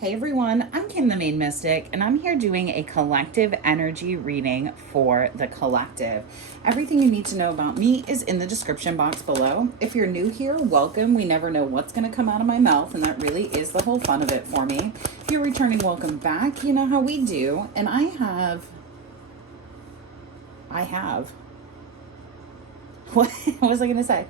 Hey everyone, I'm Kim the Maine Mystic, and I'm here doing a collective energy reading for the collective. Everything you need to know about me is in the description box below. If you're new here, welcome. We never know what's going to come out of my mouth, and that really is the whole fun of it for me. If you're returning, welcome back. You know how we do, and I have, what was I going to say?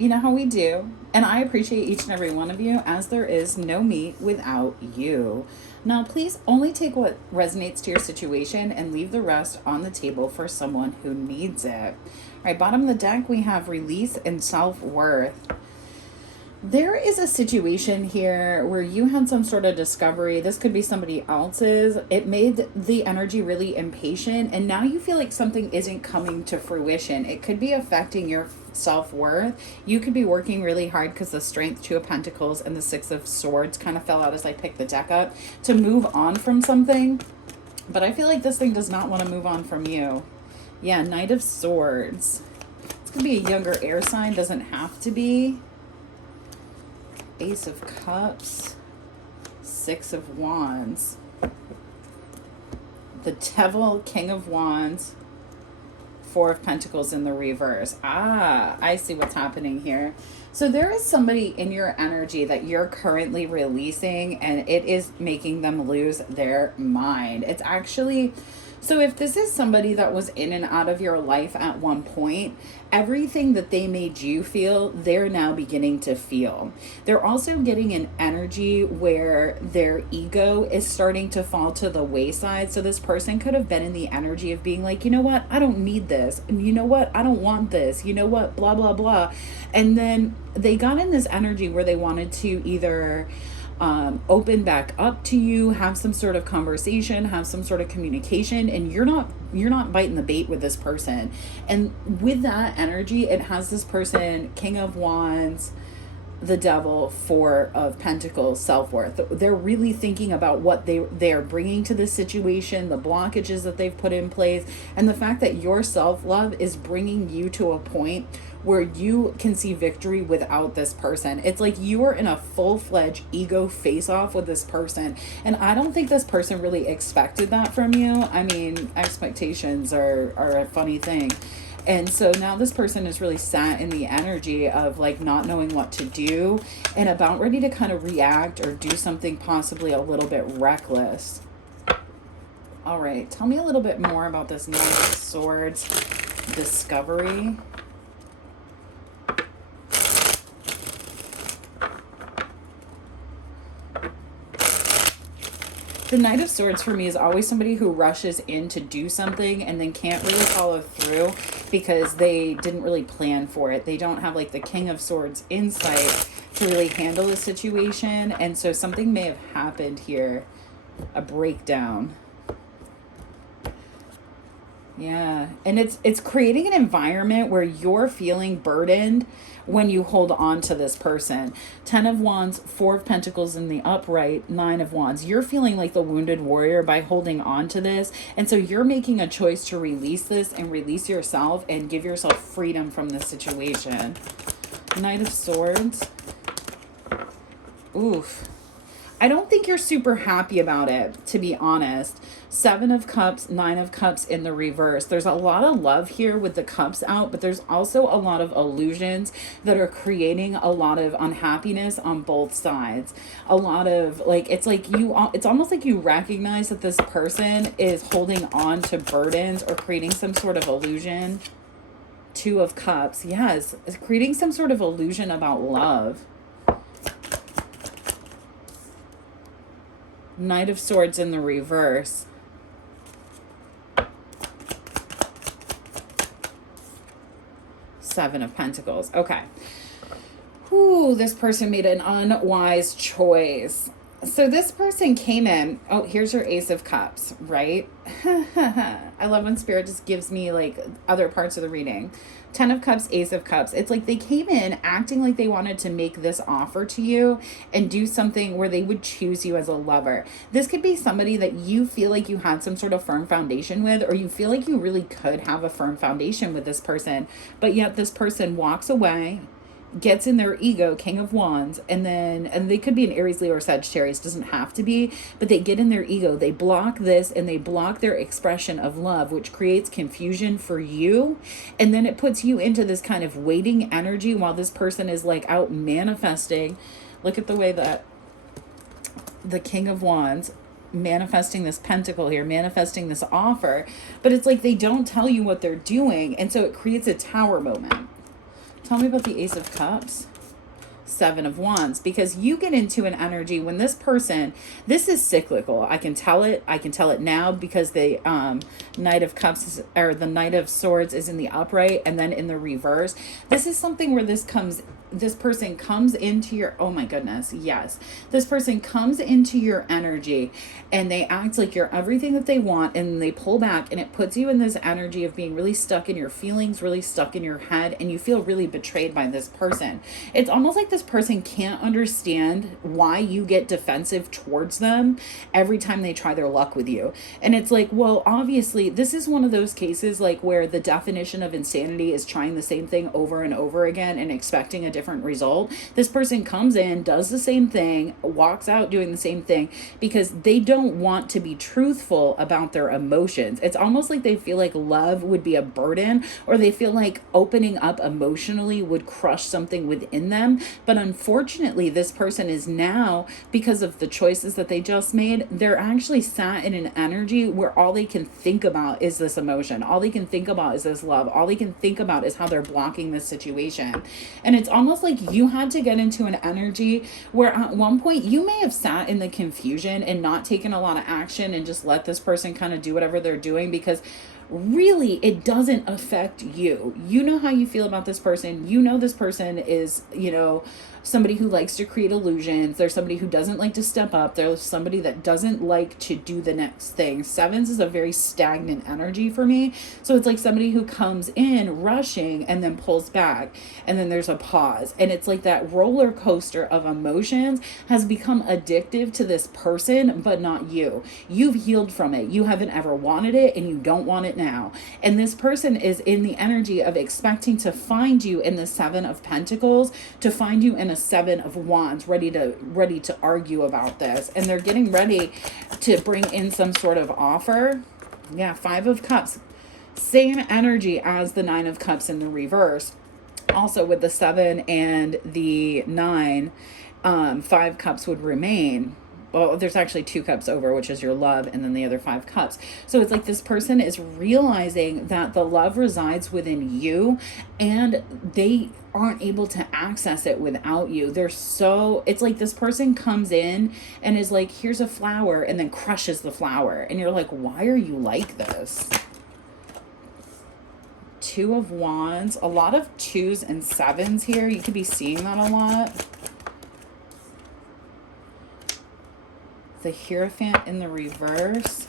You know how we do, and I appreciate each and every one of you, as there is no me without you. Now, please only take what resonates to your situation and leave the rest on the table for someone who needs it. All right, bottom of the deck, we have release and self-worth. There is a situation here where you had some sort of discovery. This could be somebody else's. It made the energy really impatient, and now you feel like something isn't coming to fruition. It could be affecting your self-worth. You could be working really hard because the Strength, Two of Pentacles, and the Six of Swords kind of fell out as I picked the deck up to move on from something. But I feel like this thing does not want to move on from you. Yeah, Knight of Swords. It's going to be a younger air sign. Doesn't have to be. Ace of Cups, Six of Wands, the Devil, King of Wands, Four of Pentacles in the reverse. I see what's happening here. So there is somebody in your energy that you're currently releasing, and it is making them lose their mind. It's actually... So if this is somebody that was in and out of your life at one point, everything that they made you feel, they're now beginning to feel. They're also getting an energy where their ego is starting to fall to the wayside. So this person could have been in the energy of being like, you know what, I don't need this. And you know what, I don't want this. You know what, blah, blah, blah. And then they got in this energy where they wanted to either... open back up to you, have some sort of conversation, have some sort of communication, and you're not biting the bait with this person. And with that energy, it has this person, King of Wands, the Devil, Four of Pentacles, self-worth. They're really thinking about what they're bringing to this situation, the blockages that they've put in place, and the fact that your self-love is bringing you to a point where you can see victory without this person. It's like you are in a full-fledged ego face-off with this person, and I don't think this person really expected that from you. I mean, expectations are a funny thing. And so now this person is really sat in the energy of like not knowing what to do and about ready to kind of react or do something possibly a little bit reckless. All right, tell me a little bit more about this Knight of Swords discovery. The Knight of Swords for me is always somebody who rushes in to do something and then can't really follow through because they didn't really plan for it. They don't have like the King of Swords insight to really handle the situation. And so something may have happened here, a breakdown. Yeah, and it's creating an environment where you're feeling burdened when you hold on to this person. 10 of Wands, Four of Pentacles in the upright, 9 of Wands. You're feeling like the wounded warrior by holding on to this. And so you're making a choice to release this and release yourself and give yourself freedom from this situation. Knight of Swords. Oof. I don't think you're super happy about it, to be honest. 7 of Cups, 9 of Cups in the reverse. There's a lot of love here with the cups out, but there's also a lot of illusions that are creating a lot of unhappiness on both sides. A lot of like, it's almost like you recognize that this person is holding on to burdens or creating some sort of illusion. 2 of Cups, yes, it's creating some sort of illusion about love. Knight of Swords in the reverse. Seven of Pentacles. Okay. Whew, this person made an unwise choice. So this person came in. Oh, here's your Ace of Cups, right? I love when Spirit just gives me like other parts of the reading. 10 of Cups, Ace of Cups. It's like they came in acting like they wanted to make this offer to you and do something where they would choose you as a lover. This could be somebody that you feel like you had some sort of firm foundation with, or you feel like you really could have a firm foundation with this person, but yet this person walks away gets in their ego, King of Wands, and they could be an Aries, Leo, or Sagittarius, doesn't have to be, but they get in their ego, they block this, and they block their expression of love, which creates confusion for you, and then it puts you into this kind of waiting energy while this person is like out manifesting. Look at the way that the King of Wands manifesting this pentacle here, manifesting this offer, but it's like they don't tell you what they're doing, and so it creates a tower moment. Tell me about the Ace of Cups. Seven of Wands, because you get into an energy when this person, this is cyclical. I can tell it now, because the Knight of Cups or the Knight of Swords is in the upright and then in the reverse. This is something where this person comes into your, oh my goodness, yes. This person comes into your energy and they act like you're everything that they want, and they pull back, and it puts you in this energy of being really stuck in your feelings, really stuck in your head, and you feel really betrayed by this person. It's almost like this person can't understand why you get defensive towards them every time they try their luck with you. And it's like, well, obviously this is one of those cases like where the definition of insanity is trying the same thing over and over again and expecting a different result. This person comes in, does the same thing, walks out doing the same thing, because they don't want to be truthful about their emotions. It's almost like they feel like love would be a burden, or they feel like opening up emotionally would crush something within them. But unfortunately, this person is now, because of the choices that they just made, they're actually sat in an energy where all they can think about is this emotion. All they can think about is this love. All they can think about is how they're blocking this situation. And it's almost like you had to get into an energy where at one point you may have sat in the confusion and not taken a lot of action and just let this person kind of do whatever they're doing, because really it doesn't affect you. You know how you feel about this person. You know this person is, somebody who likes to create illusions. There's somebody who doesn't like to step up. There's somebody that doesn't like to do the next thing. Sevens is a very stagnant energy for me. So it's like somebody who comes in rushing and then pulls back, and then there's a pause. And it's like that roller coaster of emotions has become addictive to this person, but not you. You've healed from it. You haven't ever wanted it, and you don't want it now. And this person is in the energy of expecting to find you in the Seven of Pentacles, to find you in a Seven of Wands, ready to argue about this. And they're getting ready to bring in some sort of offer. Yeah, Five of Cups. Same energy as the Nine of Cups in the reverse. Also with the 7 and the 9, 5 cups would remain. Well, there's actually 2 cups over, which is your love, and then the other 5 cups. So it's like this person is realizing that the love resides within you, and they aren't able to access it without you. It's like this person comes in and is like, here's a flower, and then crushes the flower. And you're like, why are you like this? 2 of Wands, a lot of 2s and 7s here. You could be seeing that a lot. The Hierophant in the reverse.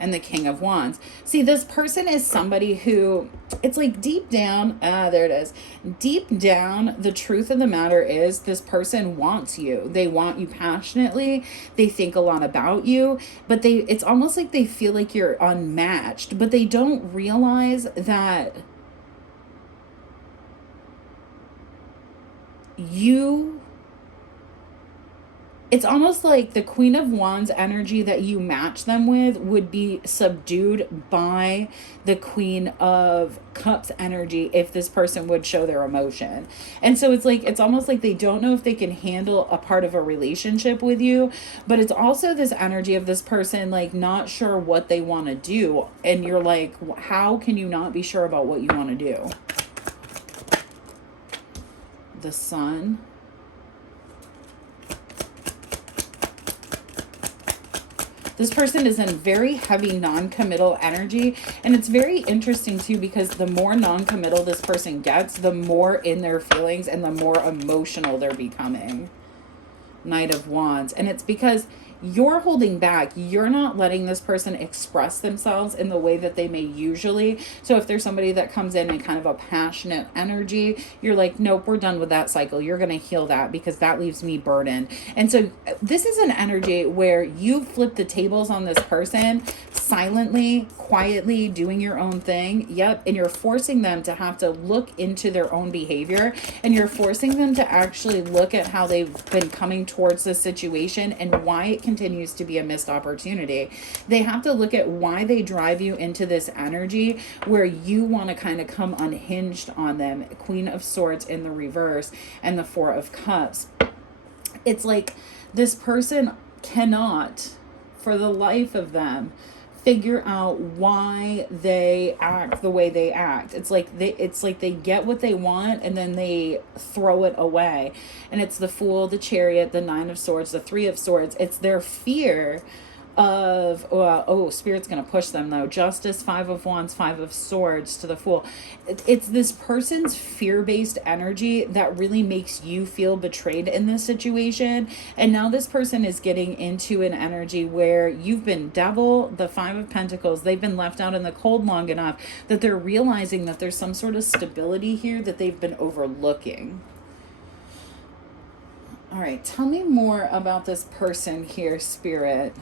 And the King of Wands. See, this person is somebody who, it's like deep down, there it is. Deep down, the truth of the matter is this person wants you. They want you passionately. They think a lot about you, but it's almost like they feel like you're unmatched, but they don't realize that it's almost like the Queen of Wands energy that you match them with would be subdued by the Queen of Cups energy if this person would show their emotion. And so it's almost like they don't know if they can handle a part of a relationship with you, but it's also this energy of this person like not sure what they want to do. And you're like, how can you not be sure about what you want to do? The Sun. This person is in very heavy non-committal energy, and it's very interesting too, because the more non-committal this person gets, the more in their feelings and the more emotional they're becoming. Knight of Wands. And it's because you're holding back. You're not letting this person express themselves in the way that they may usually. So if there's somebody that comes in kind of a passionate energy, you're like, nope, we're done with that cycle. You're going to heal that because that leaves me burdened. And so this is an energy where you flip the tables on this person silently, quietly, doing your own thing. Yep. And you're forcing them to have to look into their own behavior, and you're forcing them to actually look at how they've been coming towards this situation and why it continues to be a missed opportunity. They have to look at why they drive you into this energy where you want to kind of come unhinged on them. Queen of Swords in the reverse and the Four of Cups. It's like this person cannot, for the life of them, figure out why they act the way they act. It's like they get what they want and then they throw it away. And it's the Fool, the Chariot, the Nine of Swords, the Three of Swords. It's their fear of, Spirit's going to push them though. Justice, Five of Wands, Five of Swords to the Fool. It's this person's fear-based energy that really makes you feel betrayed in this situation. And now this person is getting into an energy where you've been Devil, the Five of Pentacles. They've been left out in the cold long enough that they're realizing that there's some sort of stability here that they've been overlooking. All right, tell me more about this person here, Spirit.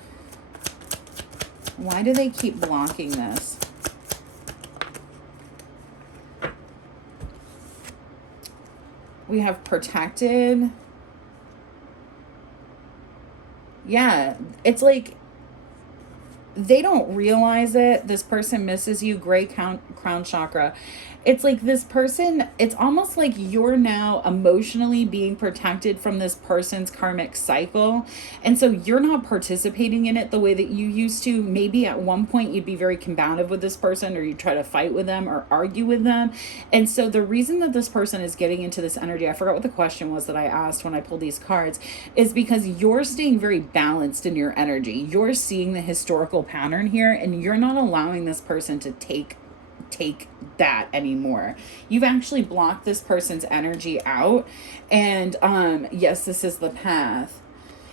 Why do they keep blocking this? We have protected. Yeah, it's like they don't realize it. This person misses you. Gray crown chakra. It's like this person, it's almost like you're now emotionally being protected from this person's karmic cycle. And so you're not participating in it the way that you used to. Maybe at one point you'd be very combative with this person, or you try to fight with them or argue with them. And so the reason that this person is getting into this energy, I forgot what the question was that I asked when I pulled these cards, is because you're staying very balanced in your energy. You're seeing the historical pattern here, and you're not allowing this person to take that anymore. You've actually blocked this person's energy out. And yes, this is the path.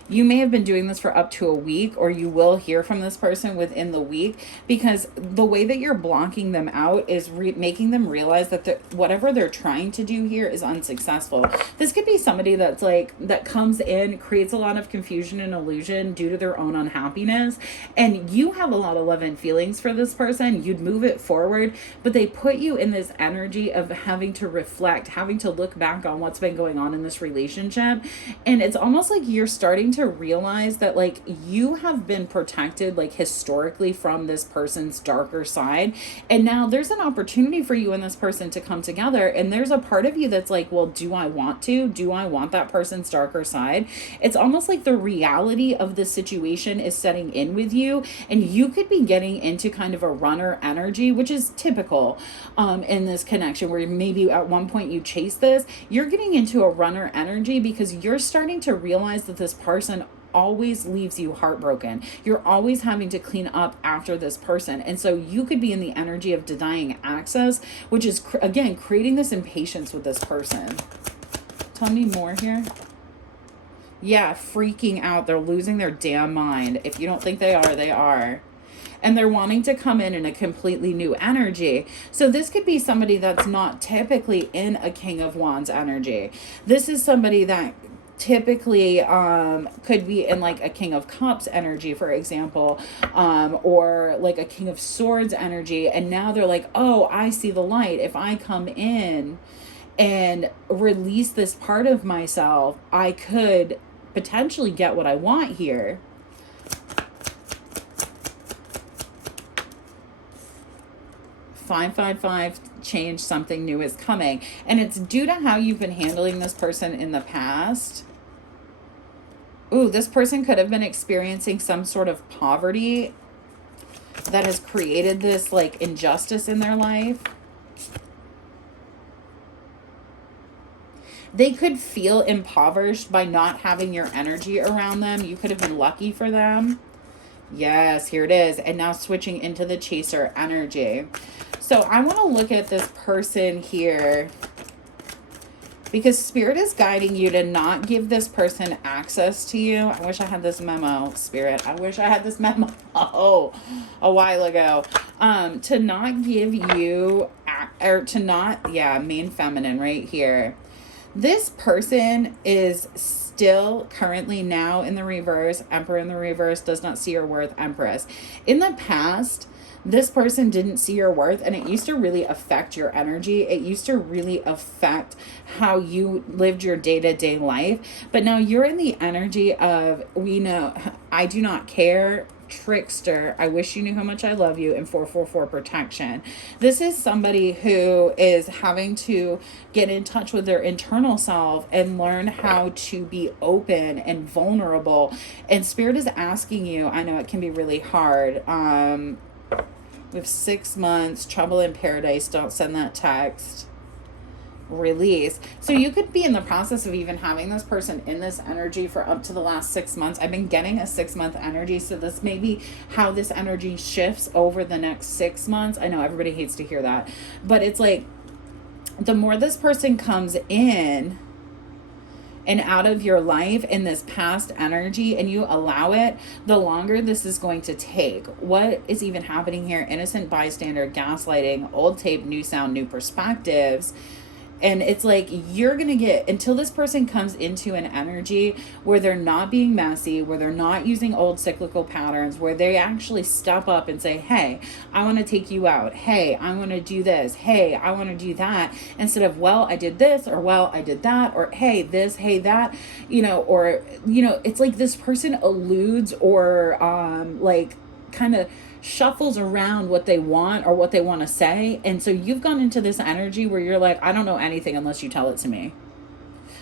You may have been doing this for up to a week, or you will hear from this person within the week, because the way that you're blocking them out is making them realize that whatever they're trying to do here is unsuccessful. This could be somebody that's like, that comes in, creates a lot of confusion and illusion due to their own unhappiness. And you have a lot of love and feelings for this person. You'd move it forward, but they put you in this energy of having to reflect, having to look back on what's been going on in this relationship. And it's almost like you're starting to realize that like you have been protected like historically from this person's darker side, and now there's an opportunity for you and this person to come together. And there's a part of you that's like, well, do I want that person's darker side? It's almost like the reality of the situation is setting in with you, and you could be getting into kind of a runner energy, which is typical in this connection, where maybe at one point you chase this. You're getting into a runner energy because you're starting to realize that this person always leaves you heartbroken. You're always having to clean up after this person. And so you could be in the energy of denying access, which is, again, creating this impatience with this person. Tell me more here. Yeah, freaking out. They're losing their damn mind. If you don't think they are, they are. And they're wanting to come in a completely new energy. So this could be somebody that's not typically in a King of Wands energy. This is somebody that typically could be in like a King of Cups energy, for example, or like a King of Swords energy. And now they're like, oh, I see the light. If I come in and release this part of myself, I could potentially get what I want here. Five, change, something new is coming. And it's due to how you've been handling this person in the past. Ooh, this person could have been experiencing some sort of poverty that has created this like injustice in their life. They could feel impoverished by not having your energy around them. You could have been lucky for them. Yes, here it is. And now switching into the chaser energy. So I want to look at this person here Because Spirit is guiding you to not give this person access to you. I wish I had this memo, Spirit. I wish I had this memo a while ago. To not give you, or to not, yeah, Maine feminine right here. This person is still currently now in the reverse, Emperor in the reverse, does not see your worth, Empress. In the past, this person didn't see your worth, and it used to really affect your energy. It used to really affect how you lived your day-to-day life. But now you're in the energy of, we know, I do not care, trickster, I wish you knew how much I love you, and 444 protection. This is somebody who is having to get in touch with their internal self and learn how to be open and vulnerable. And Spirit is asking you, I know it can be really hard, we have 6 months, trouble in paradise, don't send that text, release. So you could be in the process of even having this person in this energy for up to the last 6 months. I've been getting a 6-month energy, so this may be how this energy shifts over the next 6 months. I know everybody hates to hear that, but it's like the more this person comes in and out of your life in this past energy and you allow it, the longer this is going to take. What is even happening here? Innocent bystander, gaslighting, old tape, new sound, new perspectives. And it's like you're going to get, until this person comes into an energy where they're not being messy, where they're not using old cyclical patterns, where they actually step up and say, hey, I want to take you out. Hey, I want to do this. Hey, I want to do that. Instead of, well, I did this, or well, I did that, or hey, this, hey, that, or, it's like this person eludes or like kind of shuffles around what they want or what they want to say. And so you've gone into this energy where you're like, I don't know anything unless you tell it to me.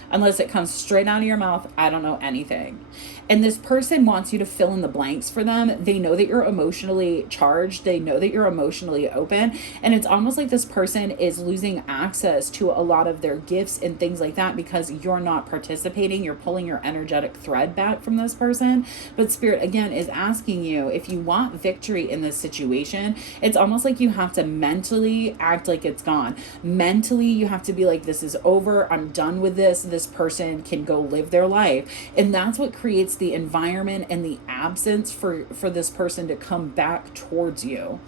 Unless it comes straight out of your mouth, I don't know anything. And this person wants you to fill in the blanks for them. They know that you're emotionally charged. They know that you're emotionally open. And it's almost like this person is losing access to a lot of their gifts and things like that because you're not participating. You're pulling your energetic thread back from this person. But Spirit, again, is asking you, if you want victory in this situation, it's almost like you have to mentally act like it's gone. Mentally, you have to be like, this is over. I'm done with this. This person can go live their life. And that's what creates the environment and the absence for this person to come back towards you.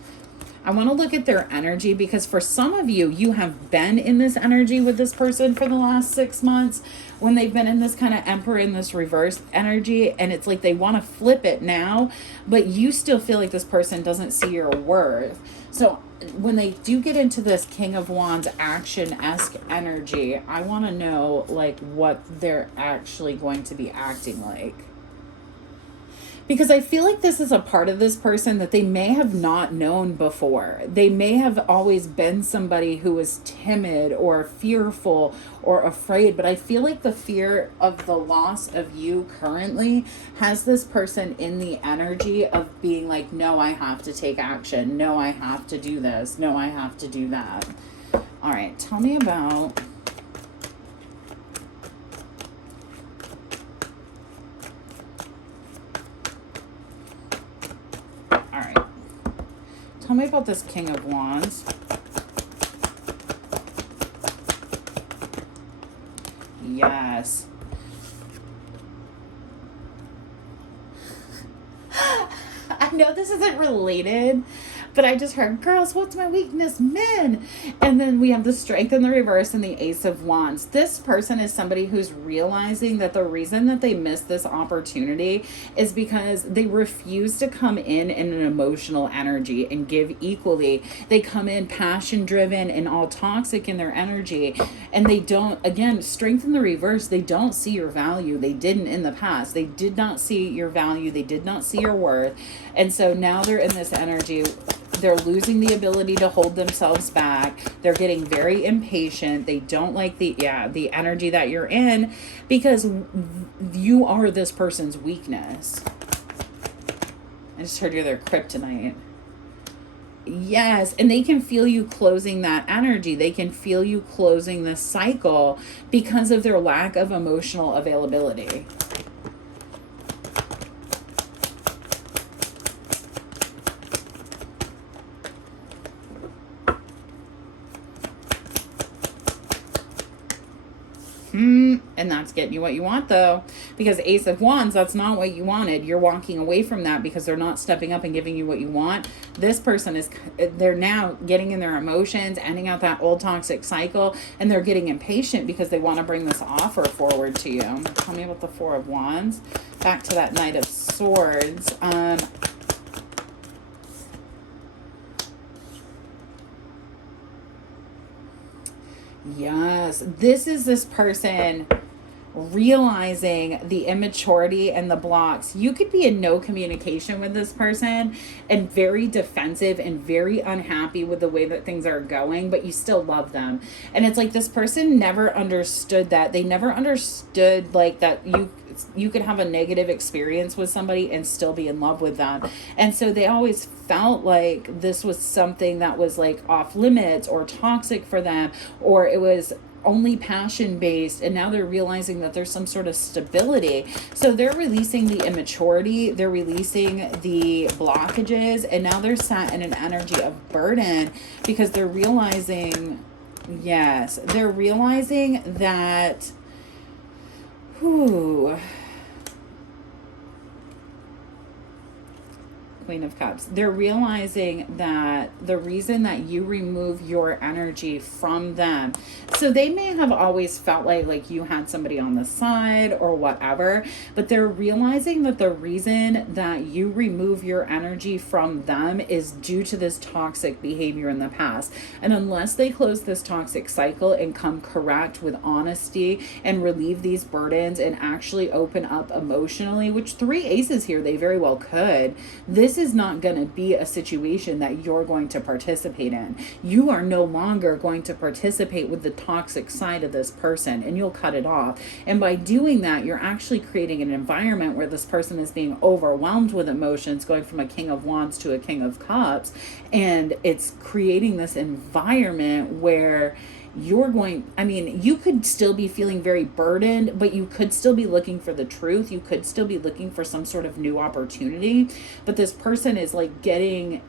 I want to look at their energy because for some of you, you have been in this energy with this person for the last 6 months when they've been in this kind of Emperor in this reverse energy, and it's like they want to flip it now, but you still feel like this person doesn't see your worth. So when they do get into this King of Wands action-esque energy, I want to know like what they're actually going to be acting like. Because I feel like this is a part of this person that they may have not known before. They may have always been somebody who was timid or fearful or afraid. But I feel like the fear of the loss of you currently has this person in the energy of being like, no, I have to take action. No, I have to do this. No, I have to do that. All right, tell me about... Tell me about this King of Wands. Yes. I know this isn't related, but I just heard, girls, what's my weakness? Men. And then we have the Strength in the reverse and the Ace of Wands. This person is somebody who's realizing that the reason that they missed this opportunity is because they refuse to come in an emotional energy and give equally. They come in passion driven and all toxic in their energy. And they don't, again, Strength in the reverse, they don't see your value. They didn't in the past. They did not see your value. They did not see your worth. And so now they're in this energy. They're losing the ability to hold themselves back. They're getting very impatient. They don't like the energy that you're in because you are this person's weakness. I just heard you're their kryptonite. Yes, and they can feel you closing that energy. They can feel you closing the cycle because of their lack of emotional availability. And that's getting you what you want, though, because Ace of Wands, that's not what you wanted. You're walking away from that because they're not stepping up and giving you what you want. This person is, they're now getting in their emotions, ending out that old toxic cycle, and they're getting impatient because they want to bring this offer forward to you. Tell me about the Four of Wands. Back to that Knight of Swords. Yes, this is this person realizing the immaturity and the blocks. You could be in no communication with this person and very defensive and very unhappy with the way that things are going, but you still love them. And it's like this person never understood that. They never understood like that you could have a negative experience with somebody and still be in love with them. And so they always felt like this was something that was like off limits or toxic for them, or it was only passion based, and now they're realizing that there's some sort of stability. So they're releasing the immaturity, they're releasing the blockages, and now they're sat in an energy of burden because they're realizing, yes, they're realizing that Queen of Cups. They're realizing that the reason that you remove your energy from them, so they may have always felt like you had somebody on the side or whatever, but they're realizing that the reason that you remove your energy from them is due to this toxic behavior in the past. And unless they close this toxic cycle and come correct with honesty and relieve these burdens and actually open up emotionally, which 3 aces here, they very well could, this is not going to be a situation that you're going to participate in. You are no longer going to participate with the toxic side of this person, and you'll cut it off. And by doing that, you're actually creating an environment where this person is being overwhelmed with emotions, going from a King of Wands to a King of Cups. And it's creating this environment where you're going, I mean, you could still be feeling very burdened, but you could still be looking for the truth. You could still be looking for some sort of new opportunity. But this person is like getting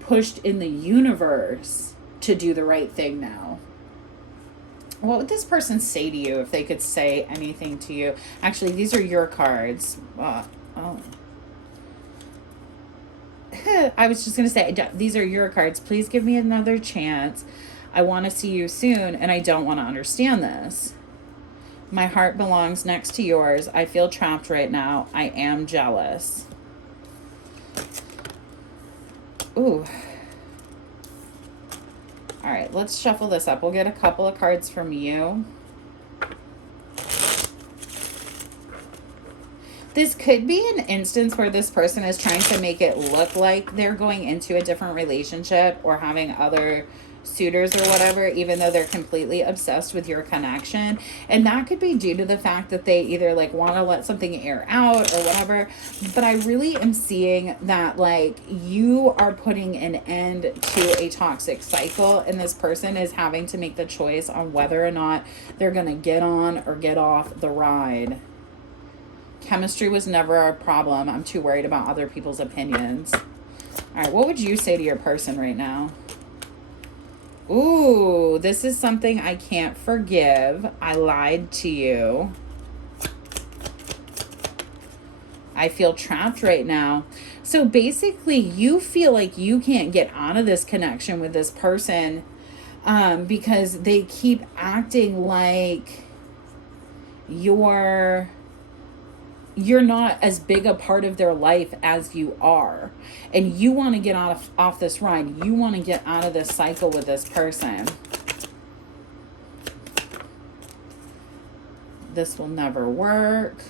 pushed in the universe to do the right thing now. What would this person say to you if they could say anything to you? Actually, these are your cards. I was just going to say, these are your cards. Please give me another chance. I want to see you soon, and I don't want to understand this. My heart belongs next to yours. I feel trapped right now. I am jealous. Ooh. All right, let's shuffle this up. We'll get a couple of cards from you. This could be an instance where this person is trying to make it look like they're going into a different relationship or having other suitors or whatever, even though they're completely obsessed with your connection. And that could be due to the fact that they either like want to let something air out or whatever. But I really am seeing that like you are putting an end to a toxic cycle, and this person is having to make the choice on whether or not they're going to get on or get off the ride. Chemistry was never a problem. I'm too worried about other people's opinions. All right, what would you say to your person right now? Ooh, this is something I can't forgive. I lied to you. I feel trapped right now. So basically, you feel like you can't get out of this connection with this person because they keep acting like you're not as big a part of their life as you are. And you want to get off this ride. You want to get out of this cycle with this person. This will never work.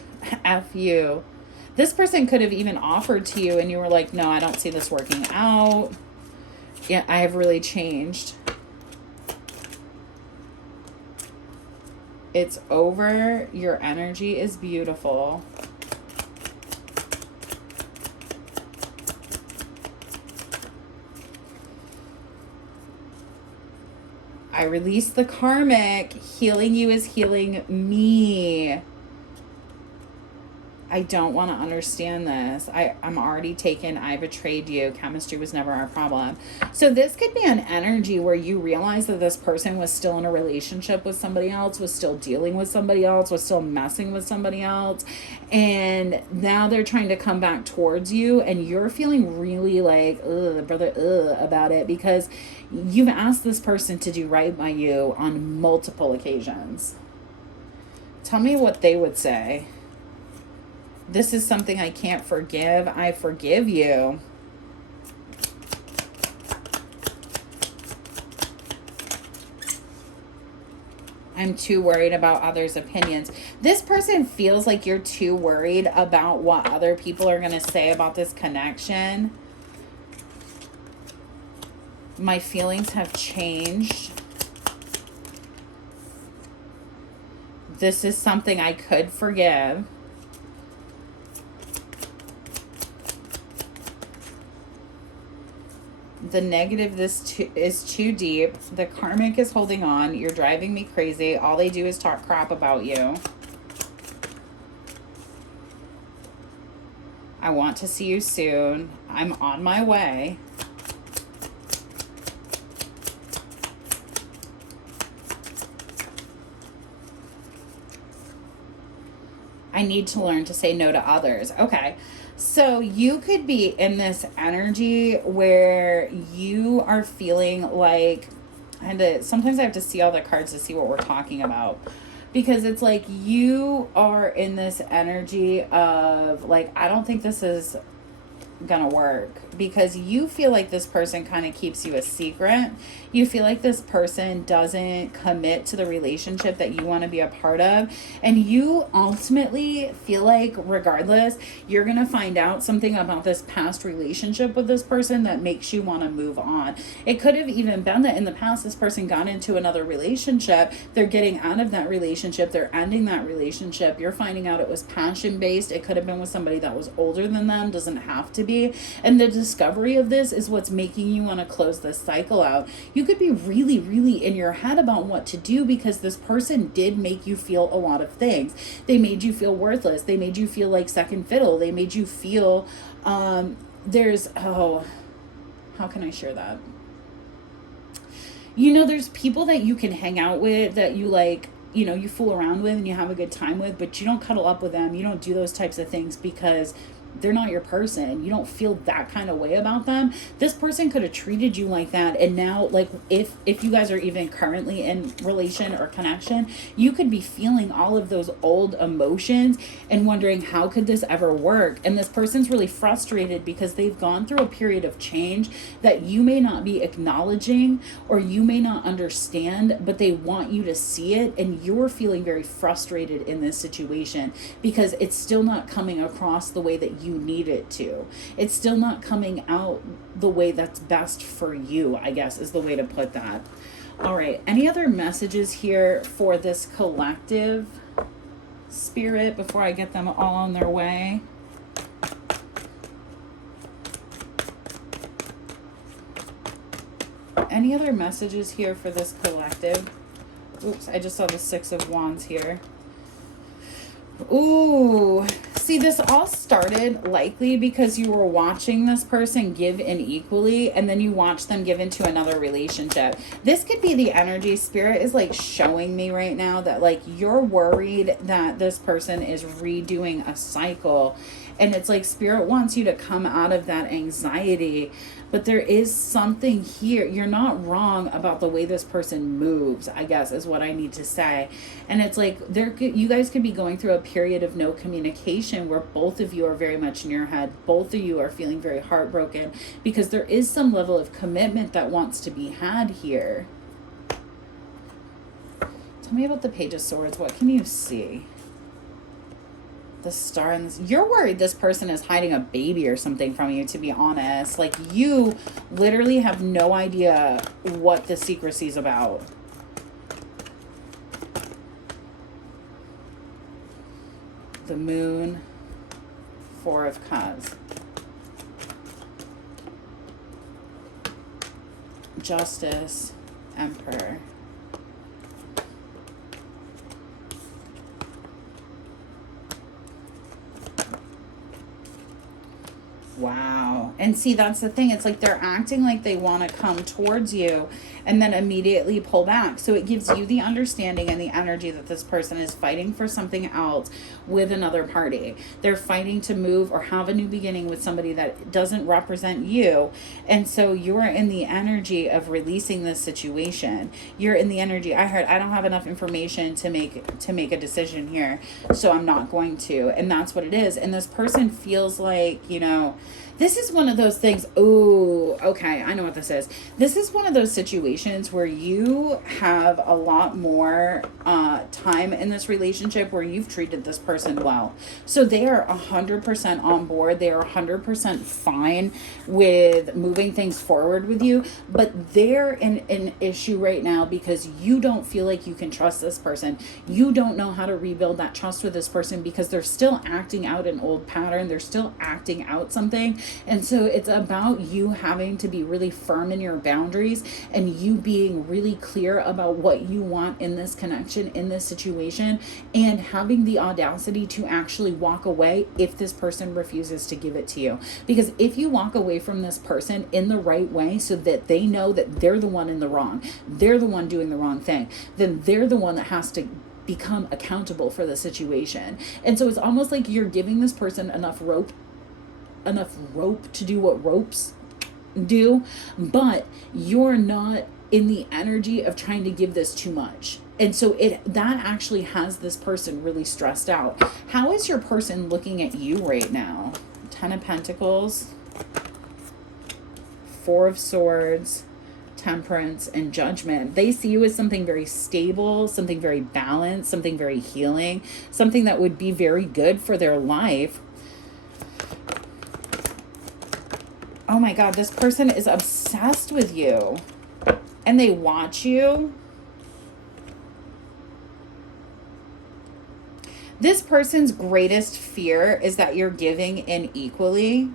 F you. This person could have even offered to you and you were like, no, I don't see this working out. Yeah, I have really changed. It's over. Your energy is beautiful. I release the karmic. Healing you is healing me. I don't want to understand this. I'm already taken. I betrayed you. Chemistry was never our problem. So this could be an energy where you realize that this person was still in a relationship with somebody else, was still dealing with somebody else, was still messing with somebody else. And now they're trying to come back towards you, and you're feeling really like, about it, because you've asked this person to do right by you on multiple occasions. Tell me what they would say. This is something I can't forgive. I forgive you. I'm too worried about others' opinions. This person feels like you're too worried about what other people are going to say about this connection. My feelings have changed. This is something I could forgive. The negative, this is too deep. The karmic is holding on. You're driving me crazy. All they do is talk crap about you. I want to see you soon. I'm on my way. I need to learn to say no to others. Okay. So you could be in this energy where you are feeling like, sometimes I have to see all the cards to see what we're talking about, because it's like you are in this energy of like, I don't think this is gonna work, because you feel like this person kind of keeps you a secret. You feel like this person doesn't commit to the relationship that you want to be a part of, and you ultimately feel like regardless, you're gonna find out something about this past relationship with this person that makes you want to move on. It could have even been that in the past this person got into another relationship, they're getting out of that relationship, they're ending that relationship, you're finding out it was passion based. It could have been with somebody that was older than them, doesn't have to be. And the discovery of this is what's making you want to close this cycle out. You could be really, really in your head about what to do, because this person did make you feel a lot of things. They made you feel worthless. They made you feel like second fiddle. They made you feel how can I share that? You know, there's people that you can hang out with that you like, you know, you fool around with and you have a good time with, but you don't cuddle up with them. You don't do those types of things because they're not your person. You don't feel that kind of way about them. This person could have treated you like that, and now, like, if you guys are even currently in relation or connection, you could be feeling all of those old emotions and wondering, how could this ever work? And this person's really frustrated because they've gone through a period of change that you may not be acknowledging or you may not understand, but they want you to see it, and you're feeling very frustrated in this situation because it's still not coming across the way that you need it to. It's still not coming out the way that's best for you, I guess is the way to put that. All right. Any other messages here for this collective spirit before I get them all on their way? Any other messages here for this collective? Oops, I just saw the Six of Wands here. Ooh, see, this all started likely because you were watching this person give in equally, and then you watch them give into another relationship. This could be the energy. Spirit is like showing me right now that like you're worried that this person is redoing a cycle, and it's like Spirit wants you to come out of that anxiety. But there is something here. You're not wrong about the way this person moves, I guess, is what I need to say. And it's like you guys could be going through a period of no communication where both of you are very much in your head. Both of you are feeling very heartbroken because there is some level of commitment that wants to be had here. Tell me about the Page of Swords. What can you see? The Star and this. You're worried this person is hiding a baby or something from you, to be honest. Like, you literally have no idea what the secrecy is about. The Moon, Four of Cups. Justice, Emperor. And see, that's the thing. It's like they're acting like they want to come towards you and then immediately pull back. So it gives you the understanding and the energy that this person is fighting for something else with another party. They're fighting to move or have a new beginning with somebody that doesn't represent you. And so you're in the energy of releasing this situation. You're in the energy, I don't have enough information to make a decision here, so I'm not going to. And that's what it is. And this person feels like, you know, this is one of those things. Oh, okay, I know what this is. This is one of those situations where you have a lot more time in this relationship where you've treated this person well. So they are 100% on board. They are 100% fine with moving things forward with you. But they're in an issue right now because you don't feel like you can trust this person. You don't know how to rebuild that trust with this person because they're still acting out an old pattern. They're still acting out something. And so it's about you having to be really firm in your boundaries and you being really clear about what you want in this connection, in this situation, and having the audacity to actually walk away if this person refuses to give it to you. Because if you walk away from this person in the right way so that they know that they're the one in the wrong, they're the one doing the wrong thing, then they're the one that has to become accountable for the situation. And so it's almost like you're giving this person enough rope to do what ropes do, but you're not in the energy of trying to give this too much. And so that actually has this person really stressed out. How is your person looking at you right now? 10 of Pentacles, 4 of Swords, Temperance, and Judgment. They see you as something very stable, something very balanced, something very healing, something that would be very good for their life. Oh my God, this person is obsessed with you and they watch you. This person's greatest fear is that you're giving in equally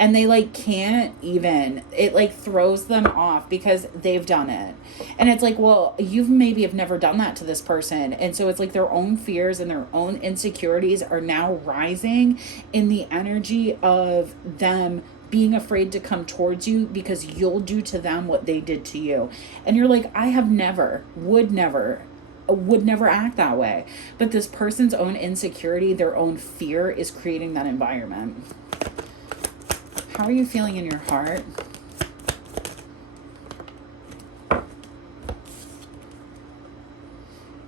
and they like can't even, it like throws them off because they've done it. And it's like, well, you maybe have never done that to this person. And so it's like their own fears and their own insecurities are now rising in the energy of them being afraid to come towards you because you'll do to them what they did to you. And you're like, I have never, would never act that way. But this person's own insecurity, their own fear is creating that environment. How are you feeling in your heart?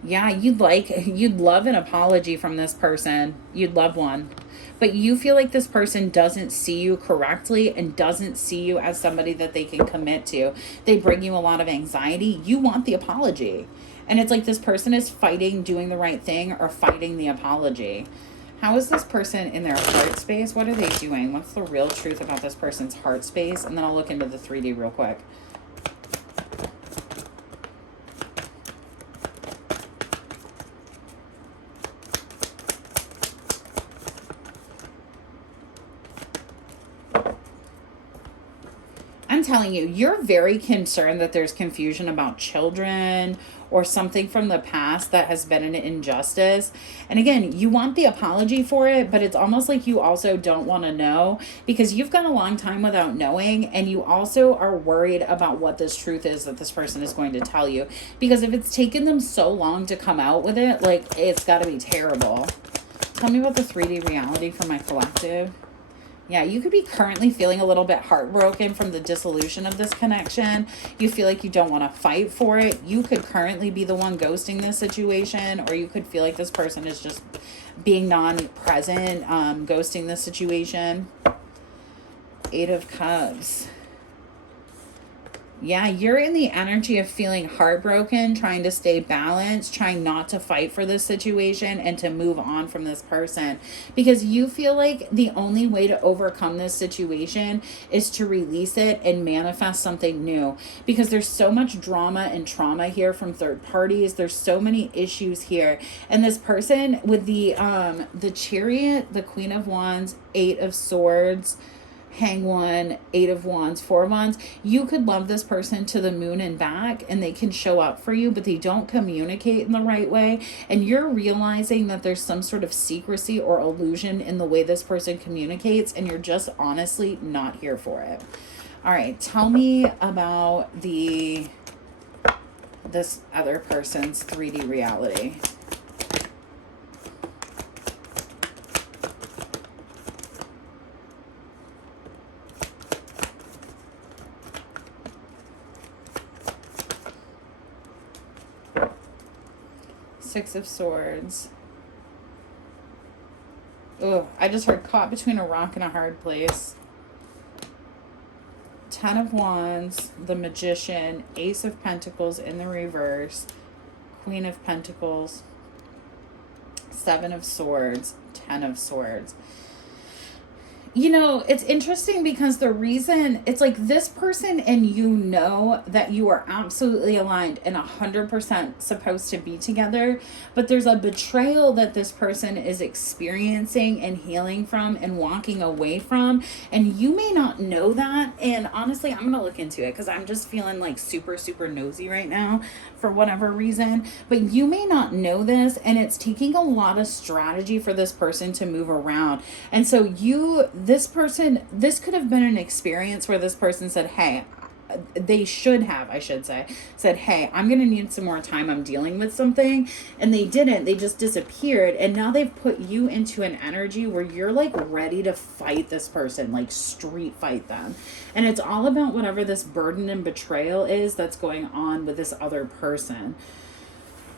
Yeah, you'd love an apology from this person. You'd love one. But you feel like this person doesn't see you correctly and doesn't see you as somebody that they can commit to. They bring you a lot of anxiety. You want the apology. And it's like this person is fighting doing the right thing or fighting the apology. How is this person in their heart space? What are they doing? What's the real truth about this person's heart space? And then I'll look into the 3D real quick. I'm telling you, you're very concerned that there's confusion about children or something from the past that has been an injustice. And again, you want the apology for it, but it's almost like you also don't want to know because you've gone a long time without knowing, and you also are worried about what this truth is that this person is going to tell you. Because if it's taken them so long to come out with it, like, it's got to be terrible. Tell me about the 3D reality for my collective. Yeah, you could be currently feeling a little bit heartbroken from the dissolution of this connection. You feel like you don't want to fight for it. You could currently be the one ghosting this situation, or you could feel like this person is just being non-present, ghosting this situation. 8 of Cups. Yeah, you're in the energy of feeling heartbroken, trying to stay balanced, trying not to fight for this situation and to move on from this person. Because you feel like the only way to overcome this situation is to release it and manifest something new. Because there's so much drama and trauma here from third parties. There's so many issues here. And this person with the Chariot, the Queen of Wands, 8 of Swords, Hanged-One, Eight of Wands, Four of Wands. You could love this person to the moon and back, and they can show up for you, but they don't communicate in the right way. And you're realizing that there's some sort of secrecy or illusion in the way this person communicates, and you're just honestly not here for it. All right, tell me about this other person's 3D reality. Six of Swords. Oh, I just heard caught between a rock and a hard place. Ten of Wands, the Magician, Ace of Pentacles in the reverse, Queen of Pentacles, Seven of Swords, Ten of Swords. You know, it's interesting because the reason, it's like this person and you know that you are absolutely aligned and 100% supposed to be together, but there's a betrayal that this person is experiencing and healing from and walking away from, and you may not know that. And honestly, I'm going to look into it because I'm just feeling like super, super nosy right now for whatever reason, but you may not know this, and it's taking a lot of strategy for this person to move around. And so this could have been an experience where this person said, hey, they should have, I should say, said, hey, I'm going to need some more time. I'm dealing with something. And they didn't. They just disappeared. And now they've put you into an energy where you're like ready to fight this person, like street fight them. And it's all about whatever this burden and betrayal is that's going on with this other person.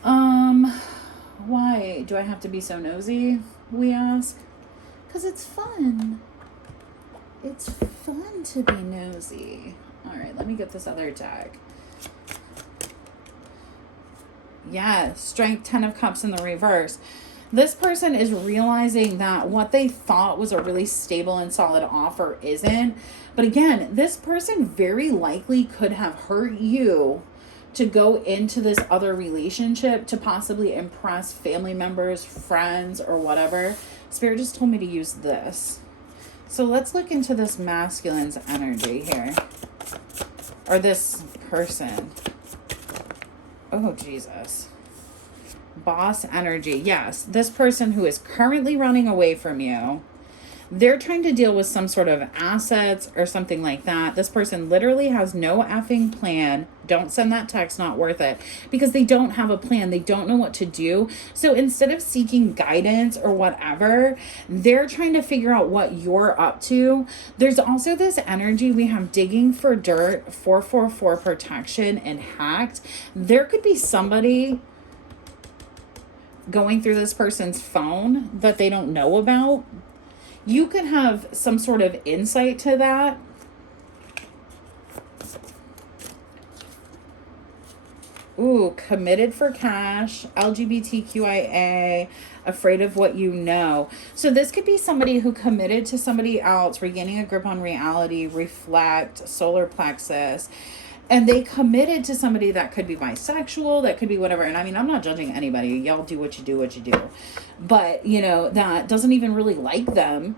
Why do I have to be so nosy? We ask. Because it's fun. It's fun to be nosy. All right, let me get this other deck. Yeah, Strength, Ten of Cups in the reverse. This person is realizing that what they thought was a really stable and solid offer isn't. But again, this person very likely could have hurt you to go into this other relationship to possibly impress family members, friends, or whatever. Spirit just told me to use this. So let's look into this masculine's energy here. Or this person. Oh, Jesus. Boss energy. Yes, this person who is currently running away from you. They're trying to deal with some sort of assets or something like that. This person literally has no effing plan. Don't send that text, not worth it. Because they don't have a plan. They don't know what to do. So instead of seeking guidance or whatever, they're trying to figure out what you're up to. There's also this energy we have digging for dirt, 444 protection, and hacked. There could be somebody going through this person's phone that they don't know about. You can have some sort of insight to that. Ooh, committed for cash, LGBTQIA, afraid of what you know. So this could be somebody who committed to somebody else, regaining a grip on reality, reflect, solar plexus. And they committed to somebody that could be bisexual, that could be whatever. And I mean, I'm not judging anybody. Y'all do what you do. But, you know, that doesn't even really like them,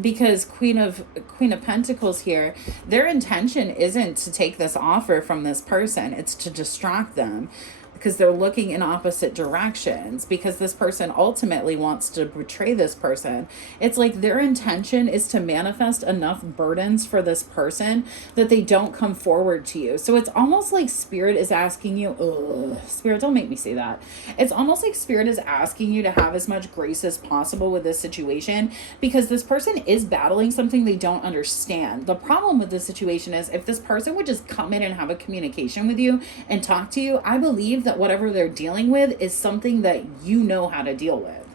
because Queen of Pentacles here, their intention isn't to take this offer from this person. It's to distract them, because they're looking in opposite directions, because this person ultimately wants to betray this person. It's like their intention is to manifest enough burdens for this person that they don't come forward to you. So it's almost like Spirit is asking you, Spirit, don't make me say that. It's almost like Spirit is asking you to have as much grace as possible with this situation, because this person is battling something they don't understand. The problem with this situation is, if this person would just come in and have a communication with you and talk to you, I believe that whatever they're dealing with is something that you know how to deal with.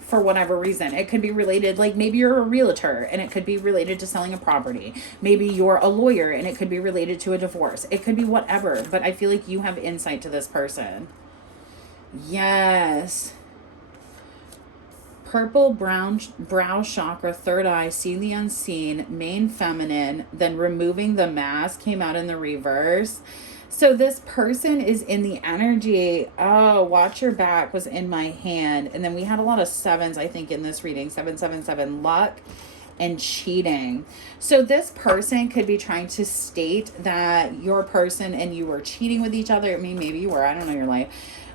For whatever reason. It could be related, like maybe you're a realtor and it could be related to selling a property. Maybe you're a lawyer and it could be related to a divorce. It could be whatever, but I feel like you have insight to this person. Yes. Purple brow chakra, third eye, see the unseen, main feminine, then removing the mask came out in the reverse. So this person is in the energy. Oh, watch your back was in my hand. And then we had a lot of sevens, I think, in this reading. 777, luck and cheating. So this person could be trying to state that your person and you were cheating with each other. I mean, maybe you were. I don't know your life.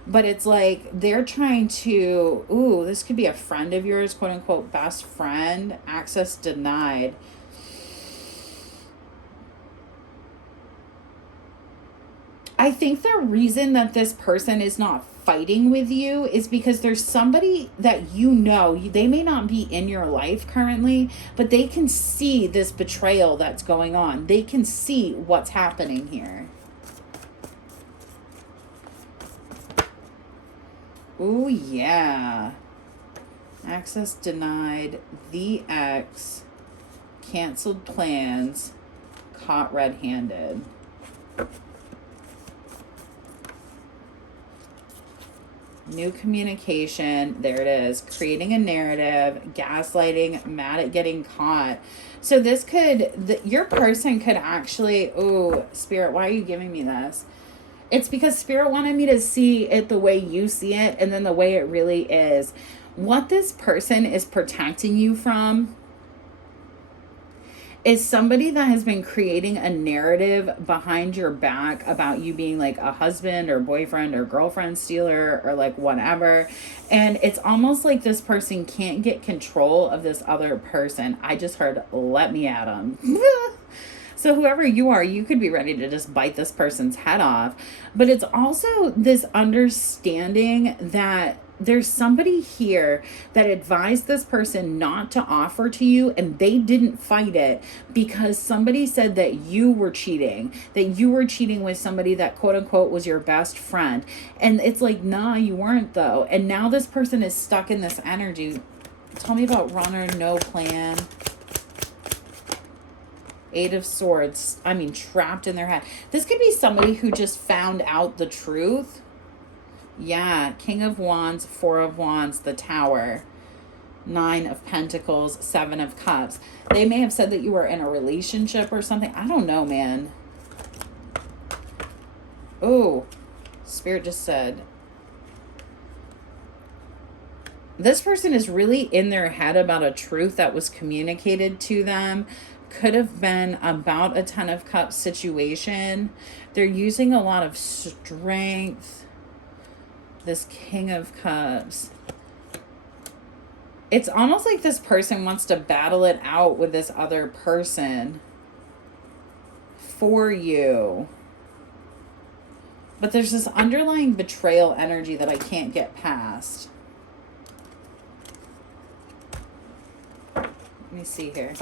But it's like they're trying to, ooh, this could be a friend of yours, quote unquote, best friend. Access denied. I think the reason that this person is not fighting with you is because there's somebody that you know, they may not be in your life currently, but they can see this betrayal that's going on. They can see what's happening here. Oh, yeah. Access denied. The ex. Canceled plans. Caught red-handed. New communication. There it is. Creating a narrative. Gaslighting. Mad at getting caught. So this could, your person could actually, oh, Spirit, why are you giving me this? It's because Spirit wanted me to see it the way you see it and then the way it really is. What this person is protecting you from is somebody that has been creating a narrative behind your back about you being like a husband or boyfriend or girlfriend stealer or like whatever. And it's almost like this person can't get control of this other person. I just heard, let me at them. So whoever you are, you could be ready to just bite this person's head off. But it's also this understanding that there's somebody here that advised this person not to offer to you, and they didn't fight it because somebody said that you were cheating with somebody that quote unquote was your best friend. And it's like, nah, you weren't though. And now this person is stuck in this energy. Tell me about runner, no plan. Eight of Swords. I mean, trapped in their head. This could be somebody who just found out the truth. Yeah, King of Wands, Four of Wands, the Tower, Nine of Pentacles, Seven of Cups. They may have said that you were in a relationship or something. I don't know, man. Oh, Spirit just said, this person is really in their head about a truth that was communicated to them. Could have been about a Ten of Cups situation. They're using a lot of strength. This King of Cups. It's almost like this person wants to battle it out with this other person for you. But there's this underlying betrayal energy that I can't get past. Let me see here.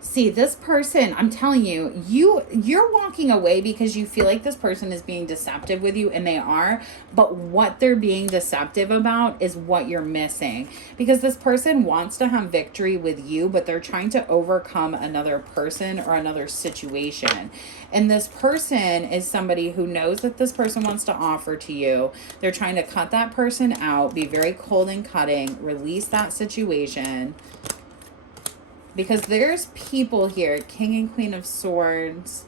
See, this person, I'm telling you, you're walking away because you feel like this person is being deceptive with you, and they are, but what they're being deceptive about is what you're missing. Because this person wants to have victory with you, but they're trying to overcome another person or another situation. And this person is somebody who knows that this person wants to offer to you. They're trying to cut that person out, be very cold and cutting, release that situation. Because there's people here, King and Queen of Swords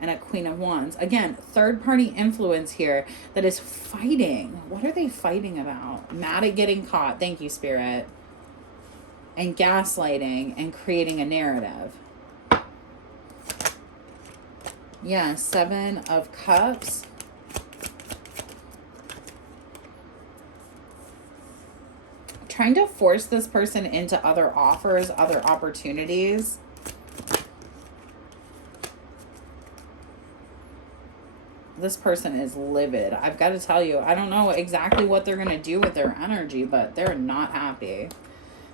and a Queen of Wands. Again, third-party influence here that is fighting. What are they fighting about? Mad at getting caught. Thank you, Spirit. And gaslighting and creating a narrative. Yeah, Seven of Cups. Trying to force this person into other offers, other opportunities. this person is livid. I've got to tell you, I don't know exactly what they're going to do with their energy, but they're not happy.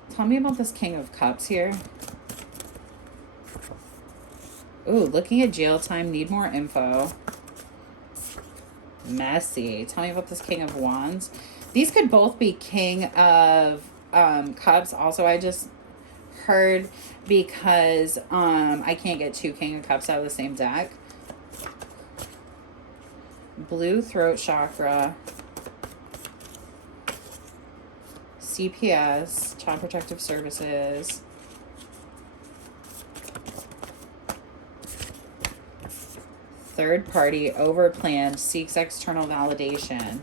Tell me about this King of Cups here. Ooh, looking at jail time, need more info. Messy. Tell me about this King of Wands. These could both be King of Cups. Also, I just heard because I can't get two King of Cups out of the same deck. Blue throat chakra. CPS, Child Protective Services. Third party, overplanned, seeks external validation.